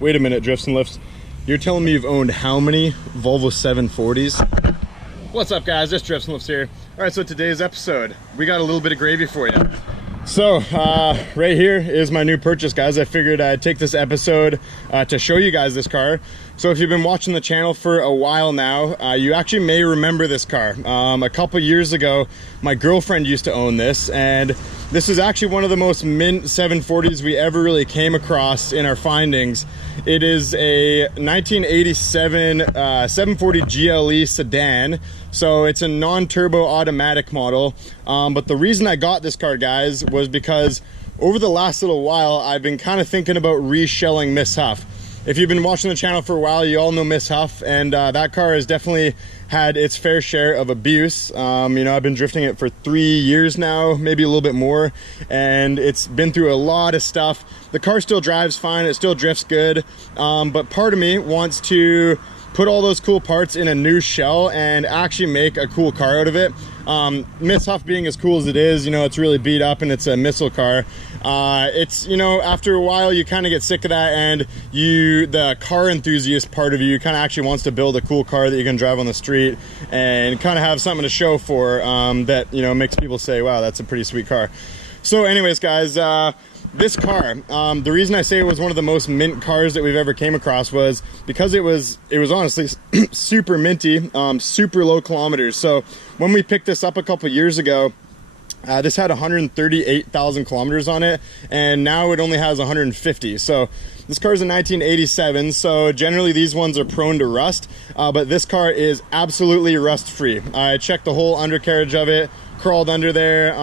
Wait a minute, Drifts and Lifts. You're telling me you've owned how many Volvo 740s? What's up, guys? It's Drifts and Lifts here. All right, so today's episode, we got a little bit of gravy for you. So right here is my new purchase, guys. I figured I'd take this episode to show you guys this car. So if you've been watching the channel for a while now, you actually may remember this car. A couple years ago, my girlfriend used to own this, and this is actually one of the most mint 740s we ever really came across in our findings. It is a 1987 740 GLE sedan. So it's a non-turbo automatic model. But the reason I got this car, guys, was because over the last little while, I've been kind of thinking about reshelling Miss Huff. If you've been watching the channel for a while, you all know Miss Huff, and that car has definitely had its fair share of abuse. You know, I've been drifting it for 3 years now, maybe a little bit more, and it's been through a lot of stuff. The car still drives fine, it still drifts good, but part of me wants to put all those cool parts in a new shell and actually make a cool car out of it. Miss Huff being as cool as it is, you know, it's really beat up and it's a missile car. It's, you know, after a while you kind of get sick of that, and the car enthusiast part of you kind of actually wants to build a cool car that you can drive on the street and kind of have something to show for, that, you know, makes people say, wow, that's a pretty sweet car. So anyways, guys, this car, the reason I say it was one of the most mint cars that we've ever came across was because it was honestly super minty, super low kilometers. So when we picked this up a couple years ago, this had 138,000 kilometers on it, and now it only has 150. So this car is a 1987, so generally these ones are prone to rust, but this car is absolutely rust free. I checked the whole undercarriage of it, crawled under there.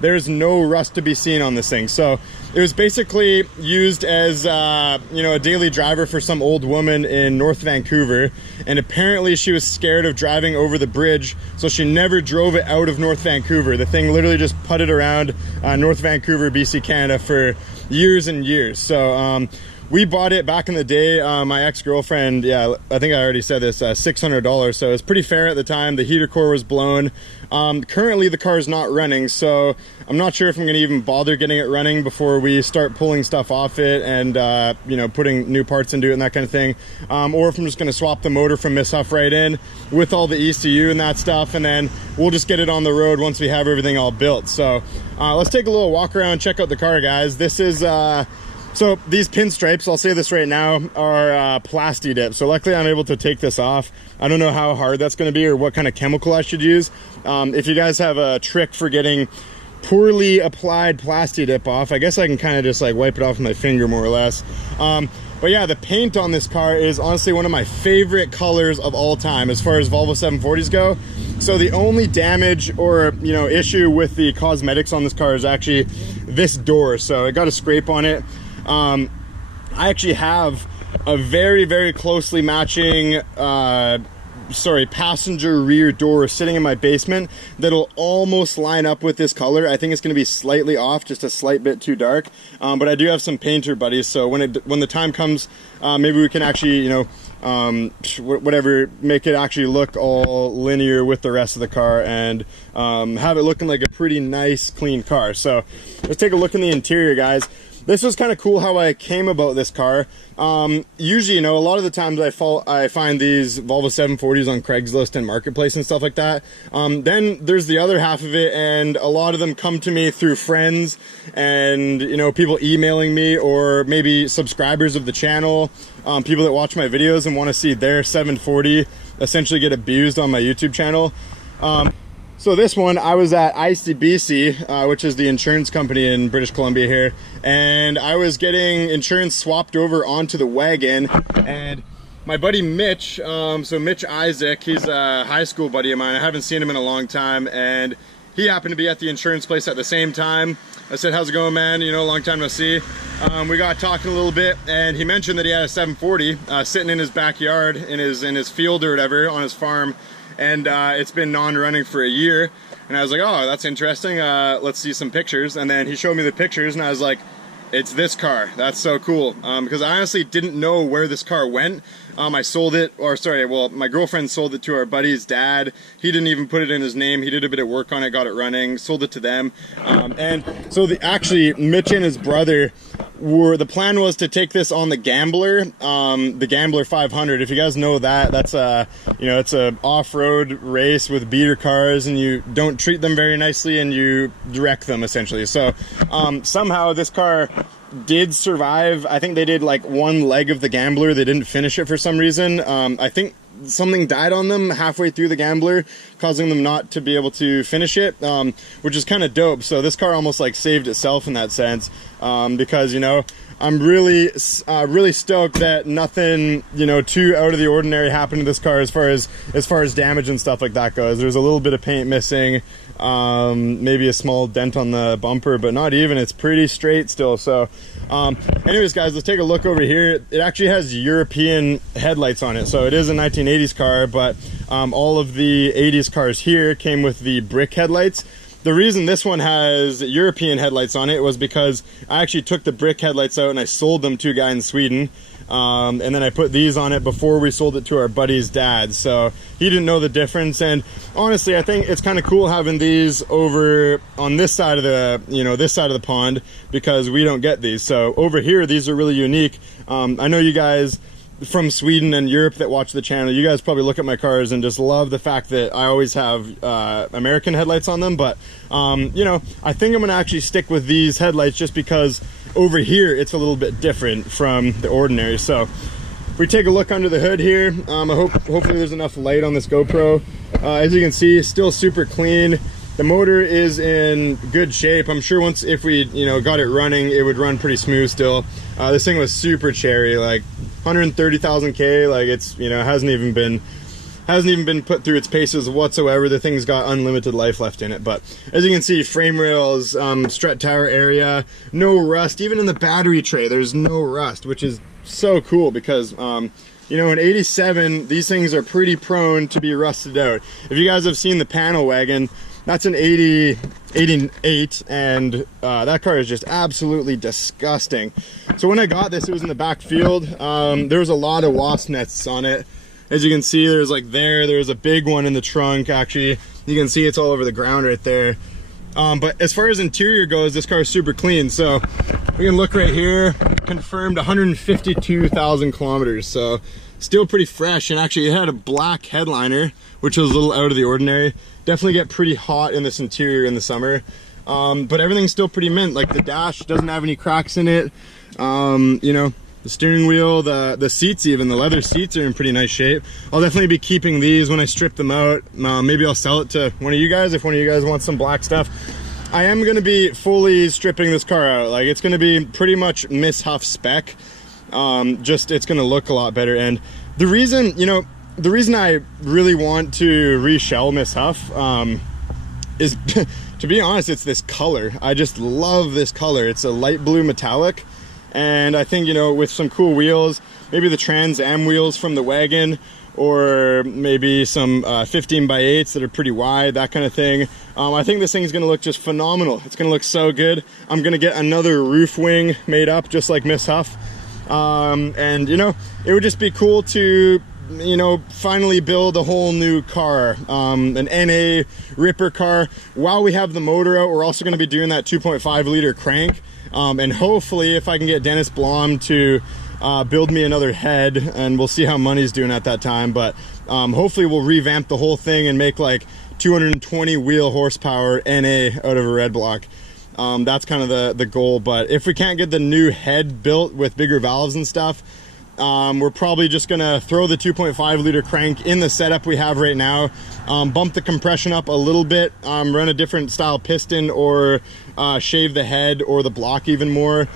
There's no rust to be seen on this thing. So it was basically used as you know, a daily driver for some old woman in North Vancouver, and apparently she was scared of driving over the bridge, so she never drove it out of North Vancouver. The thing literally just putted around North Vancouver, BC, Canada for years and years. So we bought it back in the day. My ex-girlfriend, yeah, I think I already said this, $600. So it was pretty fair at the time. The heater core was blown. Currently the car is not running, so I'm not sure if I'm gonna even bother getting it running before we start pulling stuff off it and you know, putting new parts into it and that kind of thing. Or if I'm just gonna swap the motor from Miss Huff right in with all the ECU and that stuff, and then we'll just get it on the road once we have everything all built. So let's take a little walk around, check out the car, guys. This is so these pinstripes, I'll say this right now, are plasti dip. So luckily I'm able to take this off. I don't know how hard that's gonna be or what kind of chemical I should use. If you guys have a trick for getting poorly applied plasti dip off, I guess I can kind of just like wipe it off with my finger more or less. But yeah, the paint on this car is honestly one of my favorite colors of all time as far as Volvo 740s go. So the only damage or, you know, issue with the cosmetics on this car is actually this door. So it got a scrape on it. I actually have a very, very closely matching passenger rear door sitting in my basement that'll almost line up with this color. I think it's going to be slightly off, just a slight bit too dark, but I do have some painter buddies, so when the time comes, maybe we can actually, you know, whatever, make it actually look all linear with the rest of the car and have it looking like a pretty nice clean car. So let's take a look in the interior, guys. This was kind of cool how I came about this car. Usually, you know, a lot of the times I find these Volvo 740s on Craigslist and Marketplace and stuff like that. Then there's the other half of it, and a lot of them come to me through friends and, you know, people emailing me, or maybe subscribers of the channel, people that watch my videos and want to see their 740 essentially get abused on my YouTube channel. So this one, I was at ICBC, which is the insurance company in British Columbia here, and I was getting insurance swapped over onto the wagon, and my buddy Mitch, so Mitch Isaac, he's a high school buddy of mine. I haven't seen him in a long time, and he happened to be at the insurance place at the same time. I said, how's it going, man? You know, long time no see. We got talking a little bit, and he mentioned that he had a 740 sitting in his backyard, in his field or whatever, on his farm. And it's been non-running for a year, and I was like, oh, that's interesting, let's see some pictures. And then he showed me the pictures, and I was like, it's this car. That's so cool, because I honestly didn't know where this car went. I sold it, or sorry, well, my girlfriend sold it to our buddy's dad. He didn't even put it in his name. He did a bit of work on it, got it running, sold it to them. And so actually Mitch and his brother the plan was to take this on the Gambler 500. If you guys know that, that's a, you know, it's a off-road race with beater cars, and you don't treat them very nicely and you wreck them essentially. So somehow this car did survive. I think they did like one leg of the Gambler. They didn't finish it for some reason. I think something died on them halfway through the Gambler, causing them not to be able to finish it, which is kind of dope. So this car almost like saved itself in that sense, because, you know, I'm really stoked that nothing, you know, too out of the ordinary happened to this car as far as damage and stuff like that goes. There's a little bit of paint missing, maybe a small dent on the bumper, but not even. It's pretty straight still. So anyways, guys, let's take a look over here. It actually has European headlights on it, so it is a 1980s car, but all of the 80s cars here came with the brick headlights. The reason this one has European headlights on it was because I actually took the brick headlights out and I sold them to a guy in Sweden. And then I put these on it before we sold it to our buddy's dad. So he didn't know the difference. And honestly, I think it's kind of cool having these over on this side of the, you know, this side of the pond, because we don't get these. So over here, these are really unique. I know you guys from Sweden and Europe that watch the channel, you guys probably look at my cars and just love the fact that I always have American headlights on them. But you know, I think I'm gonna actually stick with these headlights just because over here it's a little bit different from the ordinary. So if we take a look under the hood here, hopefully there's enough light on this GoPro. As you can see, still super clean. The motor is in good shape. I'm sure once, if we, you know, got it running, it would run pretty smooth still. This thing was super cherry, like 130,000 K, like it's, you know, hasn't even been put through its paces whatsoever. The thing's got unlimited life left in it. But as you can see, frame rails, strut tower area, no rust. Even in the battery tray, there's no rust, which is so cool because you know, in 87, these things are pretty prone to be rusted out. If you guys have seen the panel wagon, that's an 88, and that car is just absolutely disgusting. So when I got this, it was in the back field. There was a lot of wasp nests on it. As you can see, there's like there's a big one in the trunk. Actually, you can see it's all over the ground right there. But as far as interior goes, this car is super clean. So we can look right here, confirmed 152,000 kilometers. So still pretty fresh. And actually it had a black headliner, which was a little out of the ordinary. Definitely get pretty hot in this interior in the summer. But everything's still pretty mint. Like the dash doesn't have any cracks in it. You know, the steering wheel, the seats, even the leather seats are in pretty nice shape. I'll definitely be keeping these when I strip them out. Maybe I'll sell it to one of you guys if one of you guys wants some black stuff. I am going to be fully stripping this car out. Like it's going to be pretty much Miss Huff spec. Just it's going to look a lot better. And the reason, you know, the reason I really want to reshell Miss Huff is, to be honest, it's this color. I just love this color. It's a light blue metallic. And I think, you know, with some cool wheels, maybe the Trans Am wheels from the wagon, or maybe some 15x8s that are pretty wide, that kind of thing. I think this thing is going to look just phenomenal. It's going to look so good. I'm going to get another roof wing made up just like Miss Huff. And, you know, it would just be cool to, you know, finally build a whole new car, an NA Ripper car. While we have the motor out, we're also going to be doing that 2.5 liter crank. And hopefully if I can get Dennis Blom to build me another head, and we'll see how money's doing at that time, but hopefully we'll revamp the whole thing and make like 220 wheel horsepower NA out of a red block. That's kind of the goal. But if we can't get the new head built with bigger valves and stuff, we're probably just gonna throw the 2.5 liter crank in the setup we have right now, bump the compression up a little bit, run a different style piston, or shave the head or the block even more,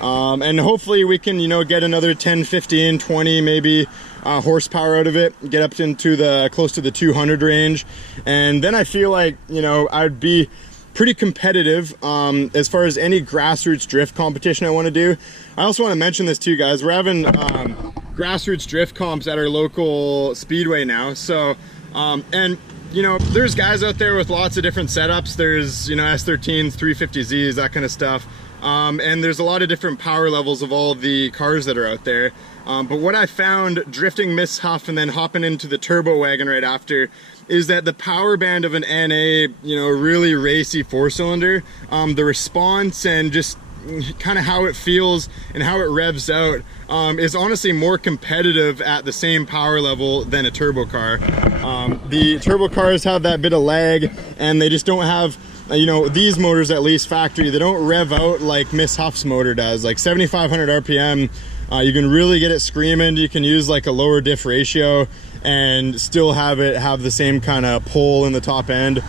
and hopefully we can, you know, get another 10, 15, 20 maybe horsepower out of it, get up into the close to the 200 range. And then I feel like, you know, I'd be pretty competitive as far as any grassroots drift competition I want to do. I also want to mention this too, guys. We're having grassroots drift comps at our local speedway now. So and you know, there's guys out there with lots of different setups. There's, you know, S13s, 350Zs, that kind of stuff. And there's a lot of different power levels of all the cars that are out there. But what I found drifting Miss Huff and then hopping into the turbo wagon right after is that the power band of an NA, you know, really racy 4-cylinder, the response and just, kind of how it feels and how it revs out is honestly more competitive at the same power level than a turbo car. The turbo cars have that bit of lag, and they just don't have, you know, these motors, at least factory, they don't rev out like Miss Huff's motor does. Like 7,500 RPM, you can really get it screaming. You can use like a lower diff ratio and still have it have the same kind of pull in the top end.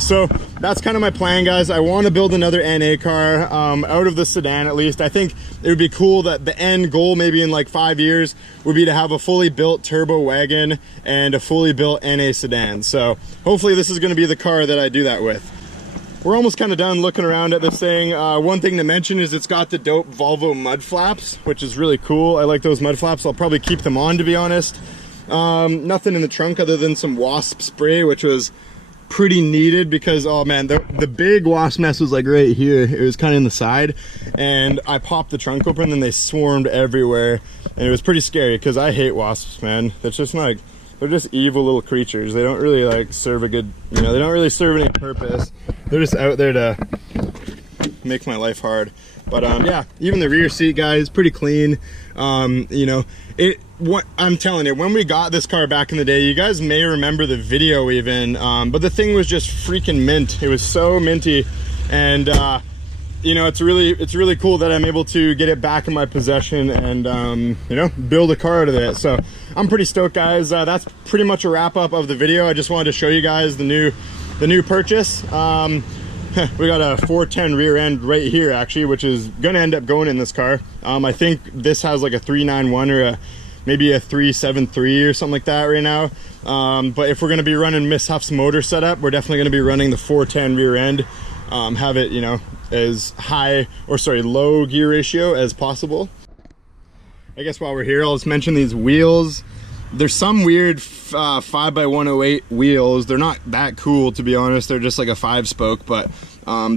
So that's kind of my plan, guys. I want to build another NA car, out of the sedan at least. I think it would be cool that the end goal, maybe in like 5 years, would be to have a fully built turbo wagon and a fully built NA sedan. So hopefully this is going to be the car that I do that with. We're almost kind of done looking around at this thing. One thing to mention is it's got the dope Volvo mud flaps, which is really cool. I like those mud flaps. I'll probably keep them on, to be honest. Nothing in the trunk other than some wasp spray, which was pretty needed because, oh man, the big wasp nest was like right here. It was kind of in the side, and I popped the trunk open and they swarmed everywhere, and it was pretty scary because I hate wasps, man. It's just like, they're just evil little creatures. They don't really like serve a good, you know, they don't really serve any purpose. They're just out there to make my life hard. But yeah, even the rear seat, guys, pretty clean. You know, what I'm telling you, when we got this car back in the day, you guys may remember the video even, but the thing was just freaking mint. It was so minty, and you know, it's really cool that I'm able to get it back in my possession and you know, build a car out of it. So I'm pretty stoked, guys. That's pretty much a wrap up of the video. I just wanted to show you guys the new purchase. We got a 410 rear end right here, actually, which is gonna end up going in this car. I think this has like a 391 or maybe a 373 or something like that right now. But if we're gonna be running Miss Huff's motor setup, we're definitely gonna be running the 410 rear end. Have it, you know, as low gear ratio as possible. I guess while we're here, I'll just mention these wheels. There's some weird 5x108 wheels. They're not that cool, to be honest. They're just like a 5-spoke, but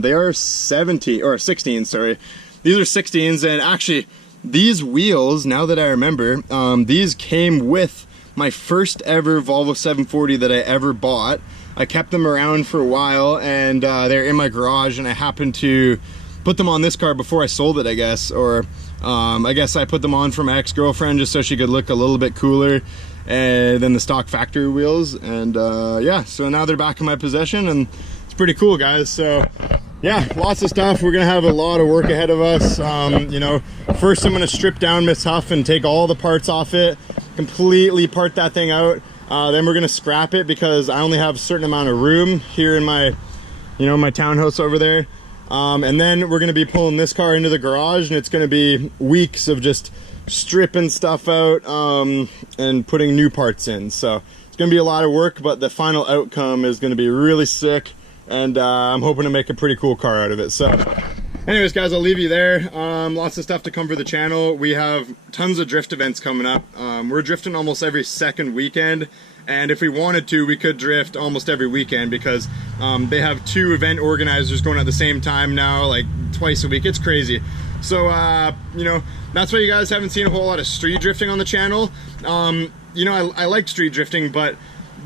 they are 16, sorry. These are 16s, and actually these wheels, now that I remember, these came with my first ever Volvo 740 that I ever bought. I kept them around for a while, and they're in my garage, and I happened to put them on this car before I sold it, I guess, or I guess I put them on for my ex-girlfriend just so she could look a little bit cooler than the stock factory wheels. And yeah, so now they're back in my possession, and it's pretty cool, guys. So yeah, lots of stuff. We're gonna have a lot of work ahead of us. You know, first I'm gonna strip down Miss Huff and take all the parts off it, completely part that thing out. Then we're gonna scrap it because I only have a certain amount of room here in my, you know, my townhouse over there. And then we're gonna be pulling this car into the garage, and it's gonna be weeks of just stripping stuff out and putting new parts in. So it's gonna be a lot of work, but the final outcome is gonna be really sick, and I'm hoping to make a pretty cool car out of it. So anyways, guys, I'll leave you there. Lots of stuff to come for the channel. We have tons of drift events coming up. We're drifting almost every second weekend, and if we wanted to, we could drift almost every weekend because they have 2 event organizers going at the same time now, like twice a week. It's crazy. So you know, that's why you guys haven't seen a whole lot of street drifting on the channel. You know, I like street drifting, but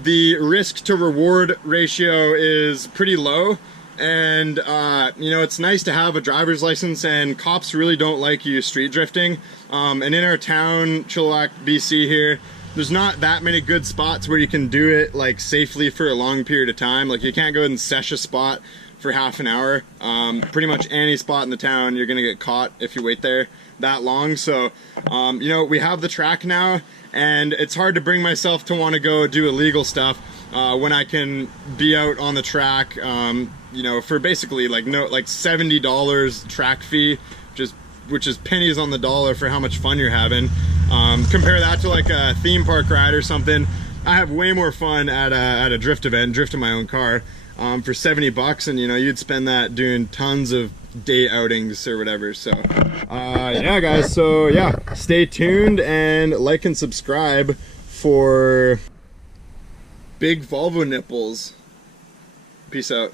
the risk to reward ratio is pretty low. And you know, it's nice to have a driver's license, and cops really don't like you street drifting. And in our town, Chilliwack, BC here, there's not that many good spots where you can do it like safely for a long period of time. Like, you can't go and sesh a spot for half an hour. Pretty much any spot in the town, you're gonna get caught if you wait there that long. So you know, we have the track now, and it's hard to bring myself to want to go do illegal stuff when I can be out on the track, you know, for basically like $70 track fee, which is pennies on the dollar for how much fun you're having. Compare that to like a theme park ride or something. I have way more fun at a drift event, drifting my own car, for 70 bucks, and you know, you'd spend that doing tons of day outings or whatever. So yeah, guys, so yeah, stay tuned and like and subscribe for big Volvo nipples. Peace out.